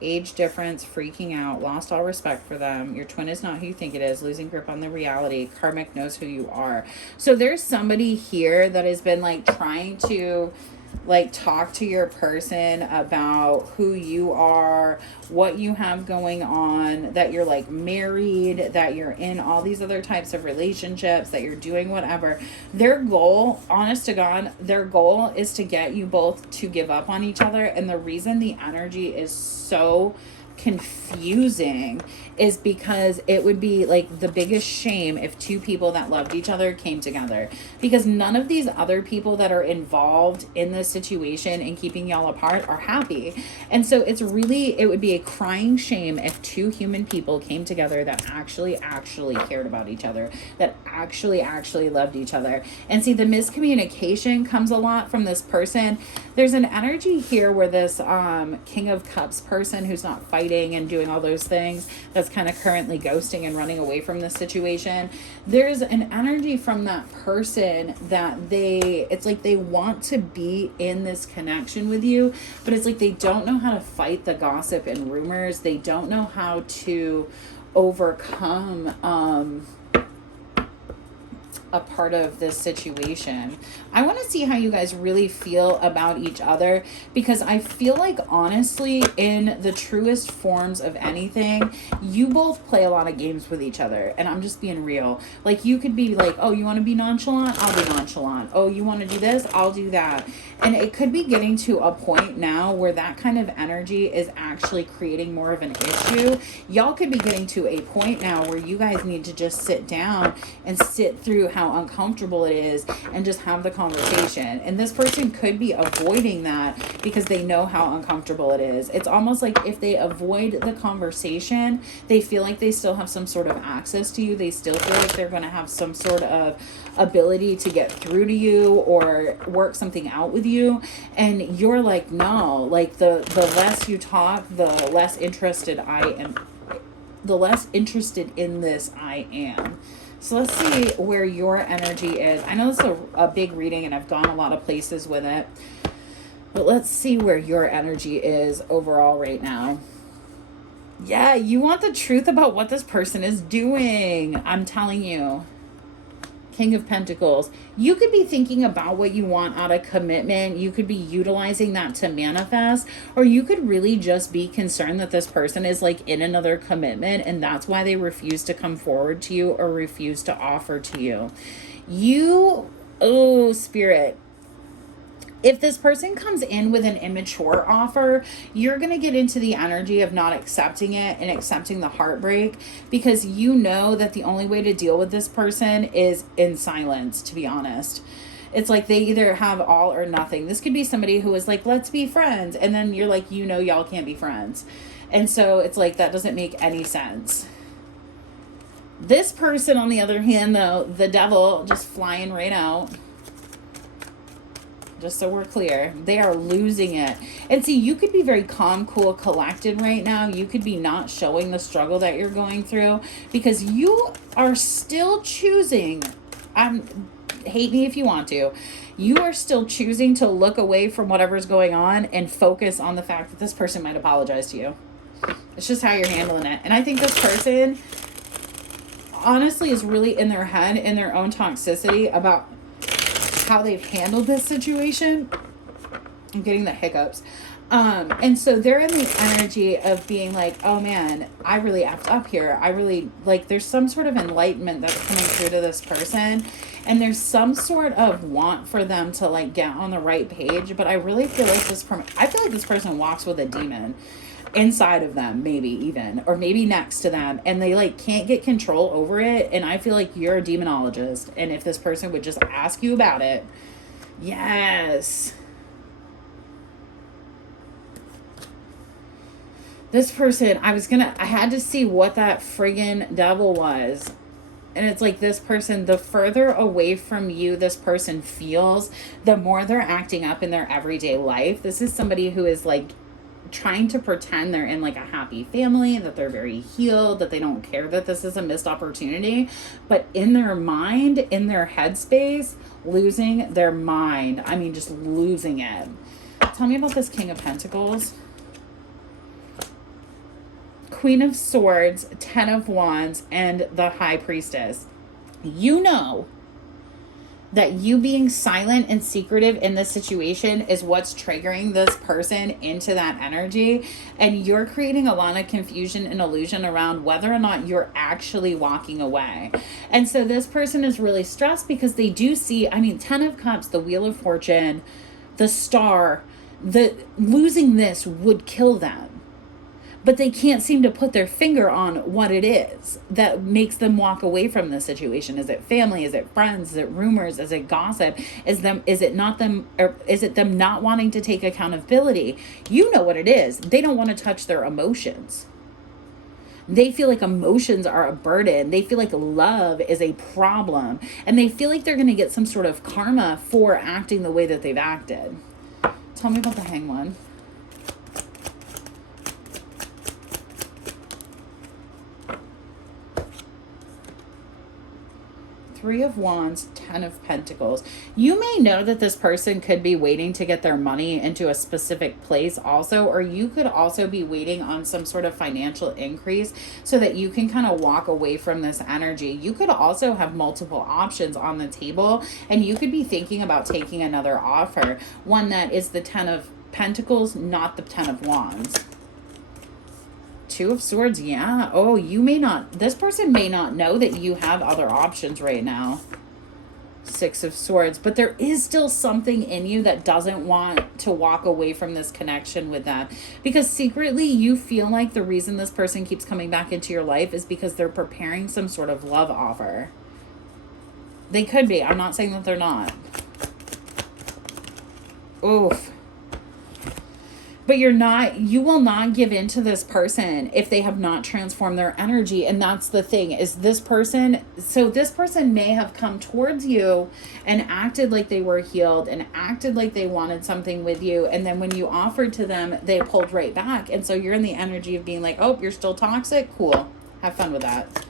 Age difference, freaking out, lost all respect for them. Your twin is not who you think it is, losing grip on the reality. Karmic knows who you are. So there's somebody here that has been like trying to like talk to your person about who you are, what you have going on, that you're like married, that you're in all these other types of relationships, that you're doing whatever. Their goal, honest to God, their goal is to get you both to give up on each other. And the reason the energy is so confusing is because it would be like the biggest shame if two people that loved each other came together, because none of these other people that are involved in this situation and keeping y'all apart are happy. And so it would be a crying shame if two human people came together that actually cared about each other, that actually loved each other. And see, the miscommunication comes a lot from this person. There's an energy here where this King of Cups person who's not fighting and doing all those things, that's kind of currently ghosting and running away from this situation. There's an energy from that person that it's like they want to be in this connection with you, but it's like they don't know how to fight the gossip and rumors. They don't know how to overcome a part of this situation. I want to see how you guys really feel about each other, because I feel like honestly, in the truest forms of anything, you both play a lot of games with each other. And I'm just being real. Like, you could be like, oh, you want to be nonchalant? I'll be nonchalant. Oh, you want to do this? I'll do that. And it could be getting to a point now where that kind of energy is actually creating more of an issue. Y'all could be getting to a point now where you guys need to just sit down and sit through how uncomfortable it is and just have the conversation. And this person could be avoiding that because they know how uncomfortable it is. It's almost like if they avoid the conversation, they feel like they still have some sort of access to you. They still feel like they're going to have some sort of ability to get through to you or work something out with you. And you're like, no, like the less you talk, the less interested I am. The less interested in this I am. So let's see where your energy is. I know this is a big reading and I've gone a lot of places with it, but let's see where your energy is overall right now. Yeah, you want the truth about what this person is doing. I'm telling you. King of Pentacles. You could be thinking about what you want out of commitment. You could be utilizing that to manifest, or you could really just be concerned that this person is like in another commitment and that's why they refuse to come forward to you or refuse to offer to you. Spirit. If this person comes in with an immature offer, you're going to get into the energy of not accepting it and accepting the heartbreak, because you know that the only way to deal with this person is in silence, to be honest. It's like they either have all or nothing. This could be somebody who is like, let's be friends. And then you're like, y'all can't be friends. And so it's like, that doesn't make any sense. This person, on the other hand, though, the devil just flying right out. Just so we're clear, they are losing it. And see, you could be very calm, cool, collected right now. You could be not showing the struggle that you're going through because you are still choosing. Hate me if you want to. You are still choosing to look away from whatever's going on and focus on the fact that this person might apologize to you. It's just how you're handling it. And I think this person honestly is really in their head, in their own toxicity about how they've handled this situation. I'm getting the hiccups. And so they're in the energy of being like, oh man, I really effed up here. I really, like, there's some sort of enlightenment that's coming through to this person. And there's some sort of want for them to, like, get on the right page. But I really feel like I feel like this person walks with a demon inside of them, maybe even, or maybe next to them. And they, like, can't get control over it. And I feel like you're a demonologist. And if this person would just ask you about it, yes. This person, I had to see what that friggin' devil was. And it's like this person, the further away from you this person feels, the more they're acting up in their everyday life. This is somebody who is, like, trying to pretend they're in, like, a happy family, that they're very healed, that they don't care that this is a missed opportunity. But in their mind, in their headspace, losing their mind. I mean, just losing it. Tell me about this King of Pentacles. Queen of Swords, Ten of Wands, and the High Priestess. You know that you being silent and secretive in this situation is what's triggering this person into that energy. And you're creating a lot of confusion and illusion around whether or not you're actually walking away. And so this person is really stressed because they do see, I mean, 10 of Cups, the Wheel of Fortune, the Star, losing this would kill them. But they can't seem to put their finger on what it is that makes them walk away from the situation. Is it family? Is it friends? Is it rumors? Is it gossip? Is it them not wanting to take accountability? You know what it is. They don't want to touch their emotions. They feel like emotions are a burden. They feel like love is a problem. And they feel like they're going to get some sort of karma for acting the way that they've acted. Tell me about the Hanged One. Three of Wands, Ten of Pentacles. You may know that this person could be waiting to get their money into a specific place also, or you could also be waiting on some sort of financial increase so that you can kind of walk away from this energy. You could also have multiple options on the table, and you could be thinking about taking another offer. One that is the Ten of Pentacles, not the Ten of Wands. Two of Swords, yeah. Oh, this person may not know that you have other options right now. Six of Swords. But there is still something in you that doesn't want to walk away from this connection with that. Because secretly you feel like the reason this person keeps coming back into your life is because they're preparing some sort of love offer. They could be. I'm not saying that they're not. Oof. But you will not give in to this person if they have not transformed their energy. And that's the thing, is this person may have come towards you and acted like they were healed and acted like they wanted something with you. And then when you offered to them, they pulled right back. And so you're in the energy of being like, oh, you're still toxic? Cool. Have fun with that.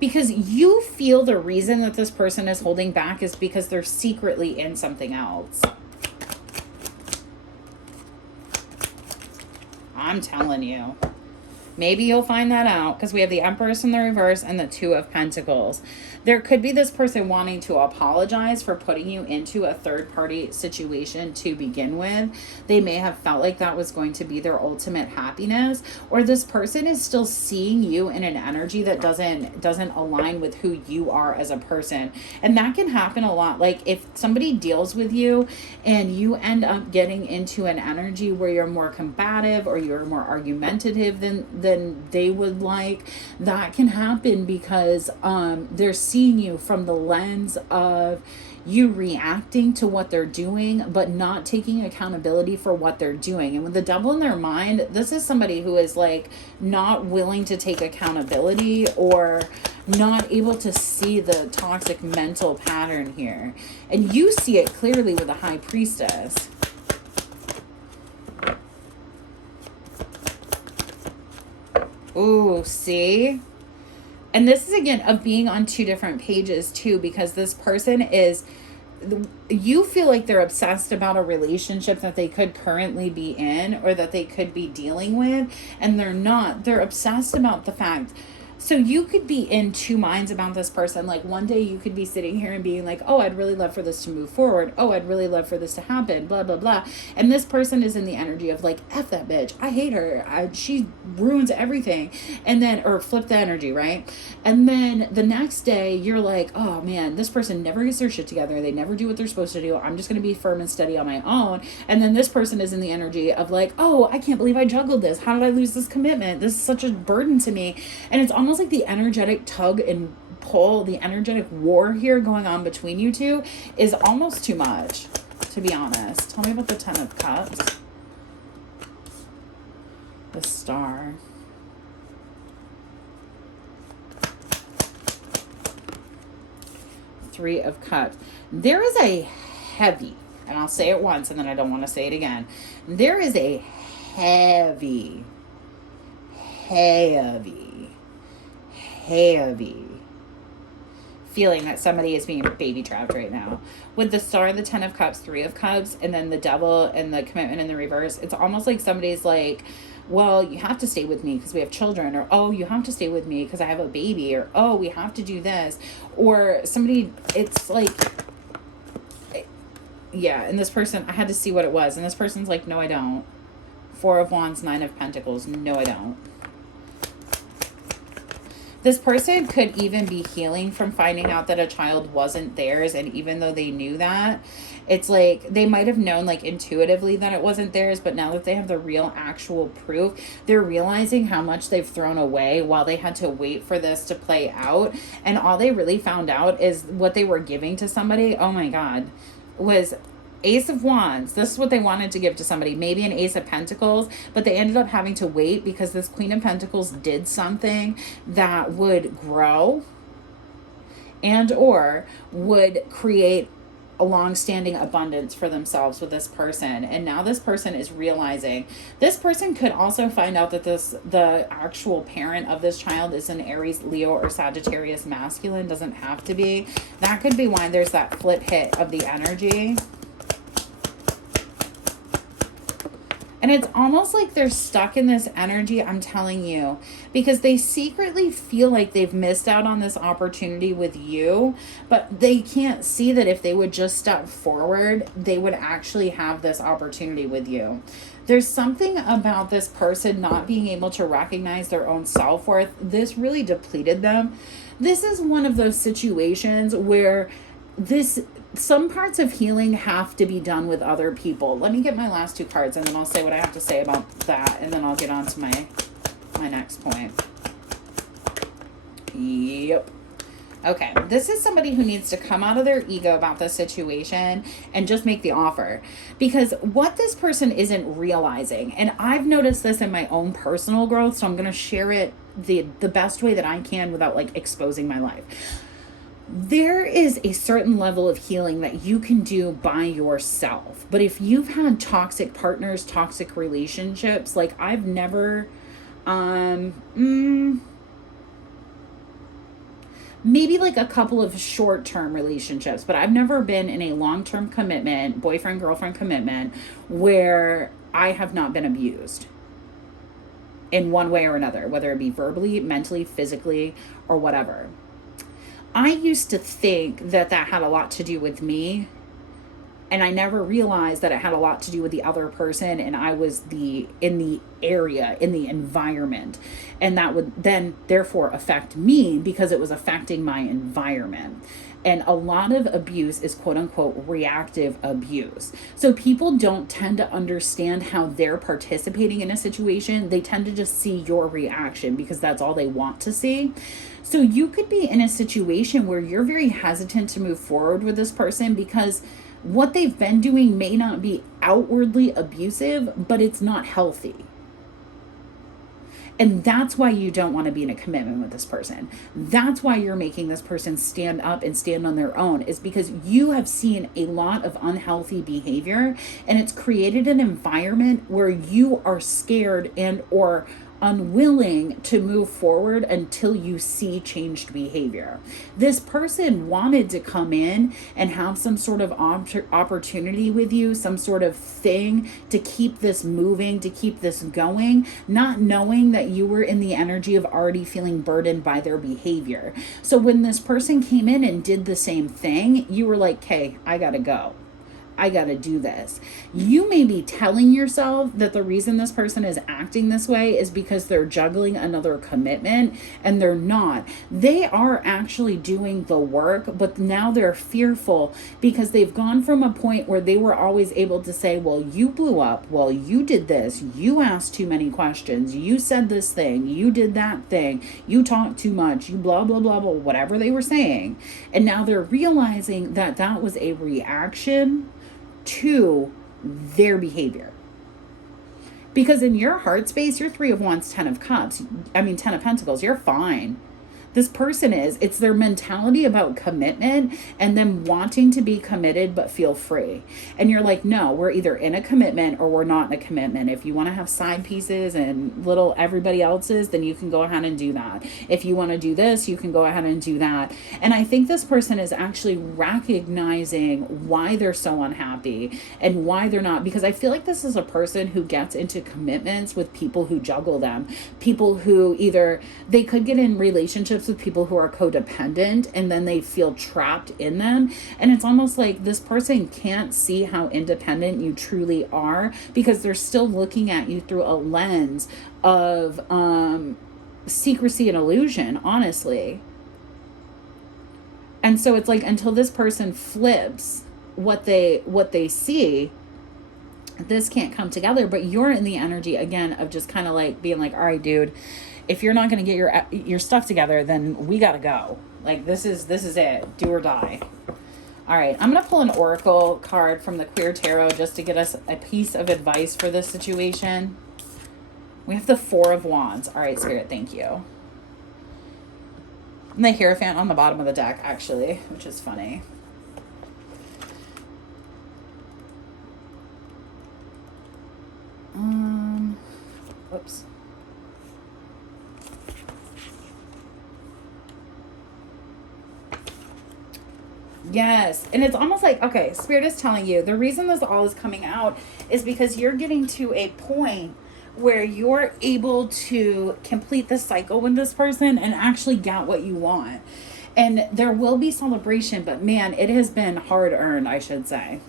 Because you feel the reason that this person is holding back is because they're secretly in something else. I'm telling you. Maybe you'll find that out because we have the Empress in the reverse and the Two of Pentacles. There could be this person wanting to apologize for putting you into a third-party situation to begin with. They may have felt like that was going to be their ultimate happiness, or this person is still seeing you in an energy that doesn't align with who you are as a person. And that can happen a lot. Like if somebody deals with you and you end up getting into an energy where you're more combative or you're more argumentative than they would like, that can happen because they're seeing you from the lens of you reacting to what they're doing, but not taking accountability for what they're doing. And with the Devil in their mind, this is somebody who is like not willing to take accountability or not able to see the toxic mental pattern here. And you see it clearly with the High Priestess. Ooh, see? And this is, again, of being on two different pages, too, because this person is, you feel like they're obsessed about a relationship that they could currently be in or that they could be dealing with, and they're not. They're obsessed about the fact So you could be in two minds about this person. Like one day you could be sitting here and being like, oh, I'd really love for this to move forward. Oh, I'd really love for this to happen, blah, blah, blah. And this person is in the energy of like, F that bitch. I hate her. She ruins everything. And then, or flip the energy, right? And then the next day you're like, oh man, this person never gets their shit together. They never do what they're supposed to do. I'm just going to be firm and steady on my own. And then this person is in the energy of like, oh, I can't believe I juggled this. How did I lose this commitment? This is such a burden to me. And it's almost like the energetic tug and pull, the energetic war here going on between you two is almost too much, to be honest. Tell me about the Ten of Cups. The Star. Three of Cups. There is a heavy, and I'll say it once and then I don't want to say it again. There is a heavy feeling that somebody is being baby trapped right now. With the Star, the Ten of Cups, Three of Cups, and then the Devil and the Commitment in the reverse, it's almost like somebody's like, well, you have to stay with me because we have children, or oh, you have to stay with me because I have a baby, or oh, we have to do this, or somebody, it's like, yeah, and this person, I had to see what it was, and this person's like, no, I don't. Four of Wands, Nine of Pentacles, no, I don't. This person could even be healing from finding out that a child wasn't theirs, and even though they knew that, it's like they might have known like intuitively that it wasn't theirs, but now that they have the real actual proof, they're realizing how much they've thrown away while they had to wait for this to play out. And all they really found out is what they were giving to somebody, oh my God, was Ace of Wands. This is what they wanted to give to somebody, maybe an Ace of Pentacles, but they ended up having to wait because this Queen of Pentacles did something that would grow and or would create a long-standing abundance for themselves with this person. And now this person is realizing, this person could also find out that the actual parent of this child is an Aries, Leo, or Sagittarius masculine. Doesn't have to be. That could be why there's that flip hit of the energy. And it's almost like they're stuck in this energy, I'm telling you, because they secretly feel like they've missed out on this opportunity with you, but they can't see that if they would just step forward, they would actually have this opportunity with you. There's something about this person not being able to recognize their own self-worth. This really depleted them. This is one of those situations where some parts of healing have to be done with other people. Let me get my last two cards and then I'll say what I have to say about that, and then I'll get on to my next point. Yep. Okay, this is somebody who needs to come out of their ego about the situation and just make the offer. Because what this person isn't realizing, and I've noticed this in my own personal growth, so I'm going to share it the best way that I can without like exposing my life. There is a certain level of healing that you can do by yourself. But if you've had toxic partners, toxic relationships, like I've never, maybe like a couple of short-term relationships, but I've never been in a long-term commitment, boyfriend-girlfriend commitment, where I have not been abused in one way or another, whether it be verbally, mentally, physically, or whatever. I used to think that had a lot to do with me, and I never realized that it had a lot to do with the other person, and I was in the area, in the environment, and that would then therefore affect me because it was affecting my environment. And a lot of abuse is quote unquote reactive abuse. So people don't tend to understand how they're participating in a situation. They tend to just see your reaction because that's all they want to see. So you could be in a situation where you're very hesitant to move forward with this person because what they've been doing may not be outwardly abusive, but it's not healthy. And that's why you don't want to be in a commitment with this person. That's why you're making this person stand up and stand on their own, is because you have seen a lot of unhealthy behavior, and it's created an environment where you are scared and or unwilling to move forward until you see changed behavior. This person wanted to come in and have some sort of opportunity with you, some sort of thing to keep this moving, to keep this going, not knowing that you were in the energy of already feeling burdened by their behavior. So when this person came in and did the same thing, you were like, "Okay, I gotta go. I got to do this." You may be telling yourself that the reason this person is acting this way is because they're juggling another commitment, and they're not. They are actually doing the work, but now they're fearful because they've gone from a point where they were always able to say, "Well, you blew up. Well, you did this. You asked too many questions. You said this thing. You did that thing. You talked too much. You blah, blah, blah, blah," whatever they were saying. And now they're realizing that that was a reaction to their behavior. Because in your heart space, you're 3 of Wands, 10 of Cups. 10 of Pentacles. You're fine. This person it's their mentality about commitment and them wanting to be committed but feel free. And you're like, no, we're either in a commitment or we're not in a commitment. If you want to have side pieces and little everybody else's, then you can go ahead and do that. If you want to do this, you can go ahead and do that. And I think this person is actually recognizing why they're so unhappy and why they're not, because I feel like this is a person who gets into commitments with people who juggle them, people who either they could get in relationships with people who are codependent and then they feel trapped in them. And it's almost like this person can't see how independent you truly are because they're still looking at you through a lens of secrecy and illusion, honestly. And so it's like until this person flips what they see, this can't come together. But you're in the energy again of just kind of like being like, all right, dude, if you're not going to get your stuff together, then we got to go. Like, this is it. Do or die. All right. I'm going to pull an oracle card from the Queer Tarot just to get us a piece of advice for this situation. We have the 4 of Wands. All right, Spirit. Thank you. And the Hierophant on the bottom of the deck, actually, which is funny. Whoops. Yes. And it's almost like, okay, Spirit is telling you the reason this all is coming out is because you're getting to a point where you're able to complete the cycle with this person and actually get what you want. And there will be celebration, but man, it has been hard earned, I should say.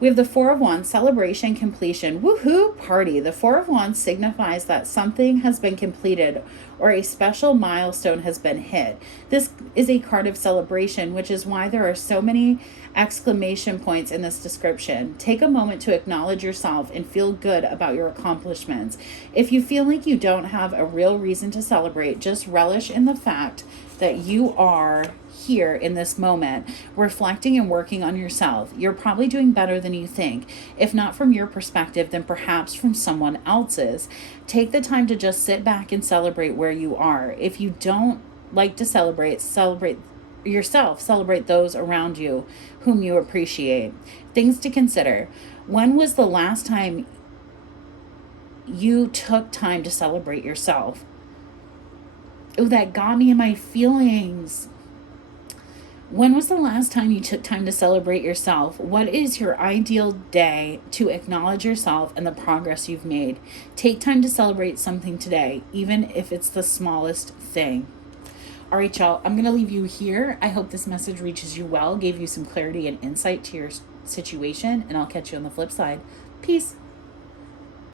We have the 4 of Wands, celebration, completion, woohoo, party. The 4 of Wands signifies that something has been completed or a special milestone has been hit. This is a card of celebration, which is why there are so many exclamation points in this description. Take a moment to acknowledge yourself and feel good about your accomplishments. If you feel like you don't have a real reason to celebrate, just relish in the fact that you are here in this moment, reflecting and working on yourself. You're probably doing better than you think. If not from your perspective, then perhaps from someone else's. Take the time to just sit back and celebrate where you are. If you don't like to celebrate yourself. Celebrate those around you whom you appreciate. Things to consider. When was the last time you took time to celebrate yourself? Oh, that got me in my feelings. When was the last time you took time to celebrate yourself? What is your ideal day to acknowledge yourself and the progress you've made? Take time to celebrate something today, even if it's the smallest thing. All right, y'all, I'm going to leave you here. I hope this message reaches you well, gave you some clarity and insight to your situation, and I'll catch you on the flip side. Peace.